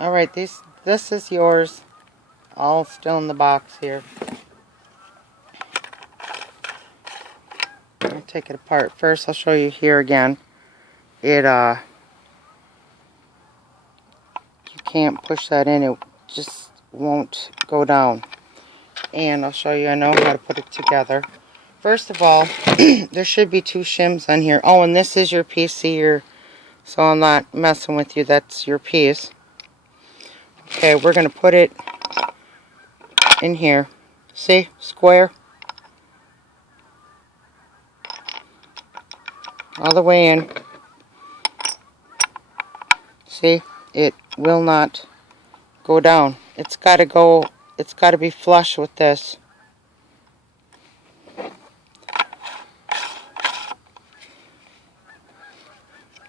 Alright, this is yours. All still in the box here. I'll take it apart. First I'll show you here again. You can't push that in, it just won't go down. And I'll show you, I know how to put it together. First of all, there should be 2 shims on here. Oh, and this is your piece, so I'm not messing with you, that's your piece. Okay, we're going to put it in here. See? Square. All the way in. See? It will not go down. It's got to be flush with this.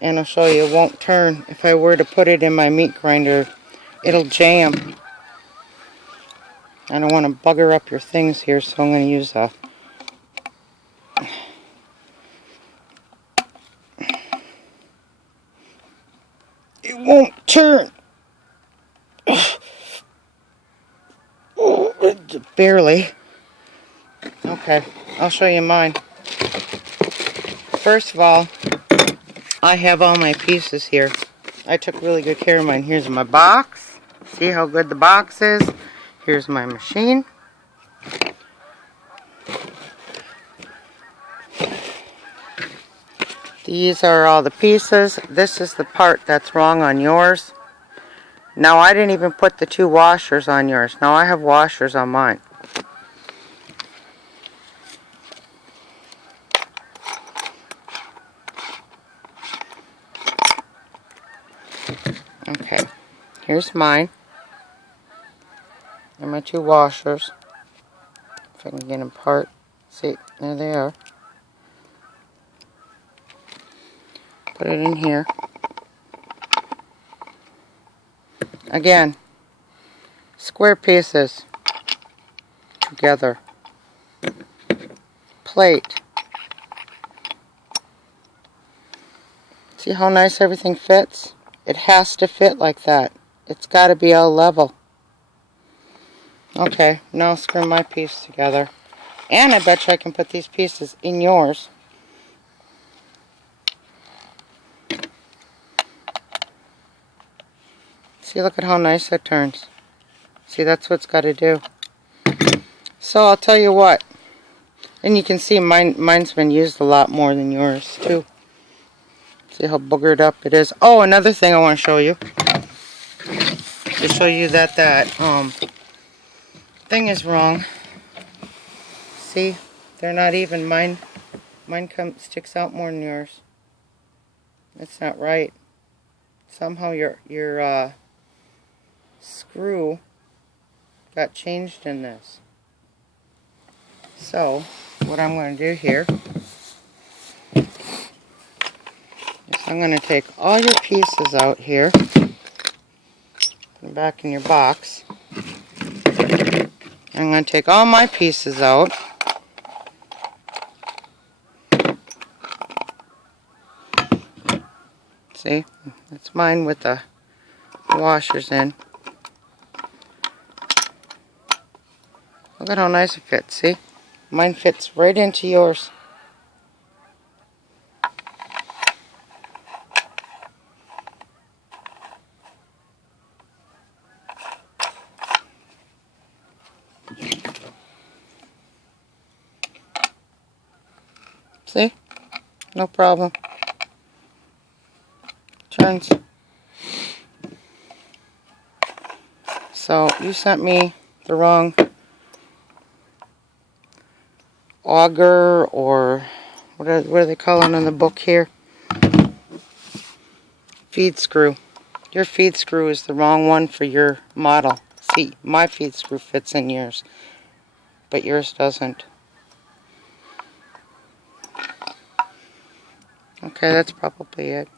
And I'll show you, it won't turn. If I were to put it in my meat grinder, it'll jam. I don't want to bugger up your things here, so I'm going to use a... It won't turn. Oh, barely. Okay, I'll show you mine. First of all, I have all my pieces here. I took really good care of mine. Here's my box. See how good the box is? Here's my machine. These are all the pieces. This is the part that's wrong on yours. Now, I didn't even put the 2 washers on yours. Now, I have washers on mine. Okay, here's mine. And my 2 washers. If I can get them apart. See, there they are. Put it in here. Again, square pieces together. Plate. See how nice everything fits? It has to fit like that. It's got to be all level. Okay, now I'll screw my piece together. And I bet you I can put these pieces in yours. See, look at how nice that turns. See, that's what it's got to do. So I'll tell you what. And you can see mine's been used a lot more than yours too. See how boogered up it is. Oh, another thing I want to show you. To show you that thing is wrong. See, they're not even. Mine sticks out more than yours. That's not right. Somehow your screw got changed in this. So, what I'm going to do here is I'm going to take all your pieces out here, put them back in your box. I'm going to take all my pieces out. See, that's mine with the washers in. Look at how nice it fits, see? Mine fits right into yours. See? No problem. Turns. So, you sent me the wrong auger, or what are they calling in the book here? Feed screw. Your feed screw is the wrong one for your model. See, my feed screw fits in yours, but yours doesn't. Okay, that's probably it.